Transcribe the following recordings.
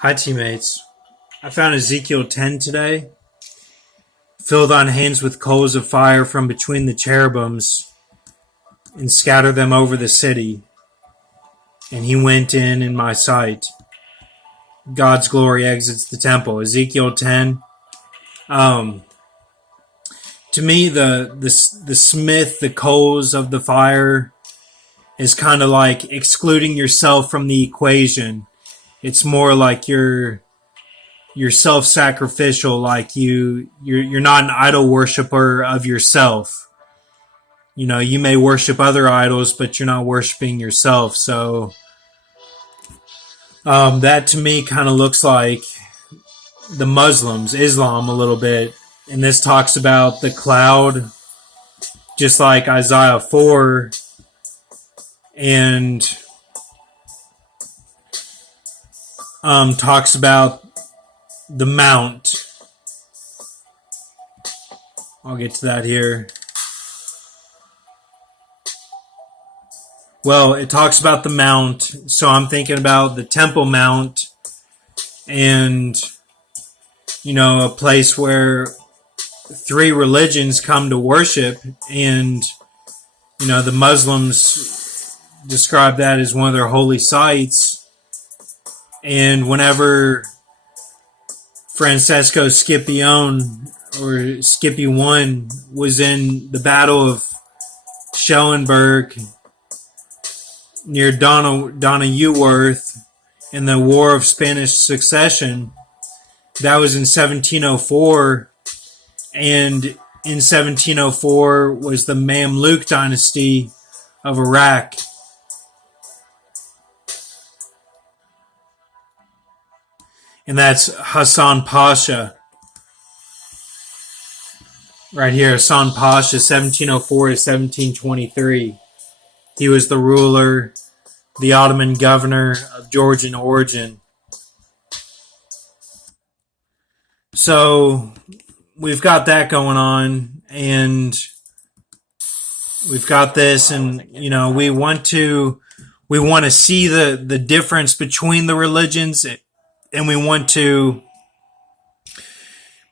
Hi, teammates. I found Ezekiel 10 today. Fill thine hands with coals of fire from between the cherubims and scatter them over the city. And he went in my sight. God's glory exits the temple. Ezekiel 10. Um, to me, the smith, the coals of the fire, is kind of like excluding yourself from the equation. It's more like you're self-sacrificial, like you're not an idol worshiper of yourself. You know, you may worship other idols, but you're not worshiping yourself. So that to me kind of looks like the Muslims, Islam a little bit. And this talks about the cloud, just like Isaiah 4, and talks about the mount. I'll get to that here. Well, it talks about the mount, so I'm thinking about the Temple Mount and, you know, a place where three religions come to worship, and, you know, the Muslims describe that as one of their holy sites. And whenever Francesco Scipione, or Skippy One, was in the Battle of Schellenberg near Donaeuworth in the War of Spanish Succession, that was in 1704, and in 1704 was the Mamluk dynasty of Iraq. And that's Hassan Pasha. Right here, Hassan Pasha, 1704 to 1723. He was the ruler, the Ottoman governor of Georgian origin. So we've got that going on, and we've got this, and you know, we want to see the difference between the religions, and we want to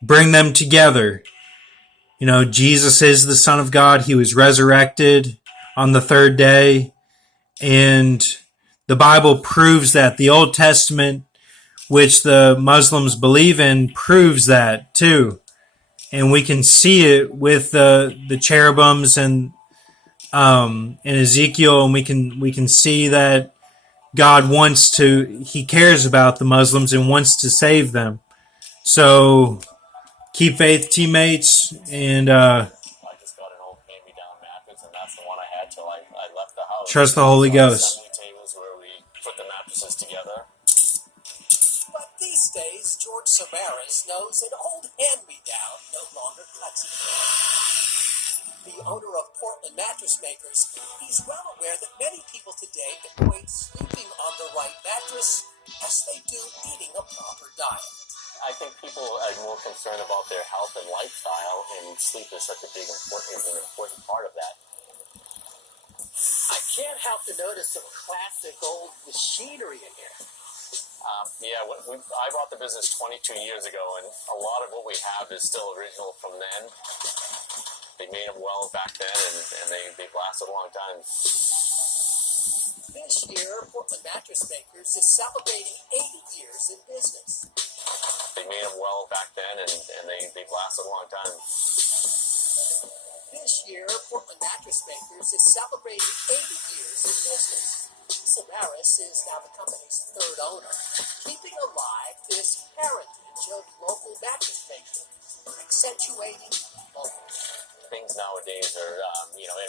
bring them together. You know, Jesus is the Son of God. He was resurrected on the third day, and the Bible proves that. The Old Testament, which the Muslims believe in, proves that too. And we can see it with the cherubims and Ezekiel, and we can see that God he cares about the Muslims and wants to save them. So keep faith, teammates, and I just got an old hand-me-down mattress, and that's the one I had till I left the house. Trust the Holy Ghost. Tables where we put the mattresses together. But these days, George Samaras knows an old hand-me-down no longer cuts it. The owner of Portland Mattress Makers, he's well aware that many people today equate sleeping on the right mattress as they do eating a proper diet. I think people are more concerned about their health and lifestyle, and sleep is such a big important part of that. I can't help to notice some classic old machinery in here. I bought the business 22 years ago, and a lot of what we have is still original from then. They made them well back then, and they've lasted a long time. This year, Portland Mattress Makers is celebrating 80 years in business. They made them well back then, and they've lasted a long time. This year, Portland Mattress Makers is celebrating 80 years in business. Samaras is now the company's third owner, keeping alive this heritage of local mattress making, accentuating local. Things nowadays are,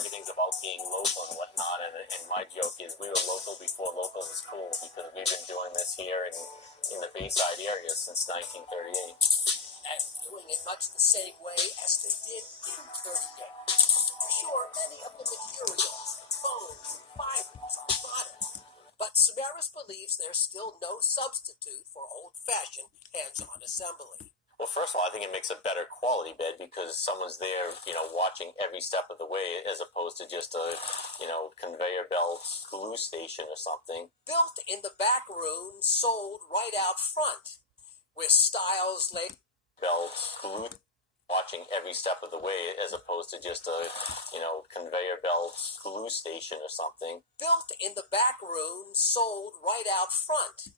everything's about being local and whatnot, and my joke is we were local before local was cool, because we've been doing this here in the Bayside area since 1938. And doing it much the same way as they did in 38. Sure, many of the materials, the foams, and fibers are modern, but Samaras believes there's still no substitute for old-fashioned hands-on assembly. Well, first of all, I think it makes a better quality bed because someone's there, watching every step of the way as opposed to just a, conveyor belt glue station or something. Built in the back room, sold right out front, with styles like Belt glue, watching every step of the way as opposed to just a, conveyor belt glue station or something. Built in the back room, sold right out front.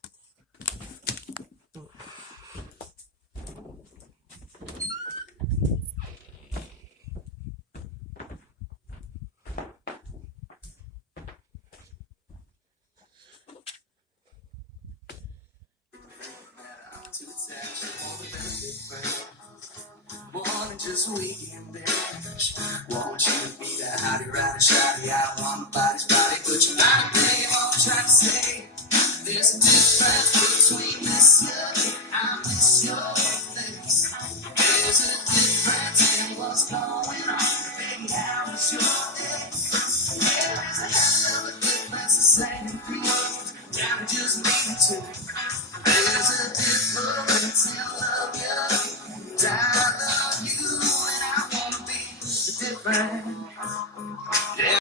More than just a weekend bitch. Want you to be that hottie, righty, shotty. I don't want nobody's body, but you might be what I'm trying to say. There's a difference between this you and I miss your face. There's a difference in what's going on. Baby, how was your day? Yeah, there's a hell of a difference to saying three words. Down to just mean two. There's a difference in love you. I love you and I wanna be different.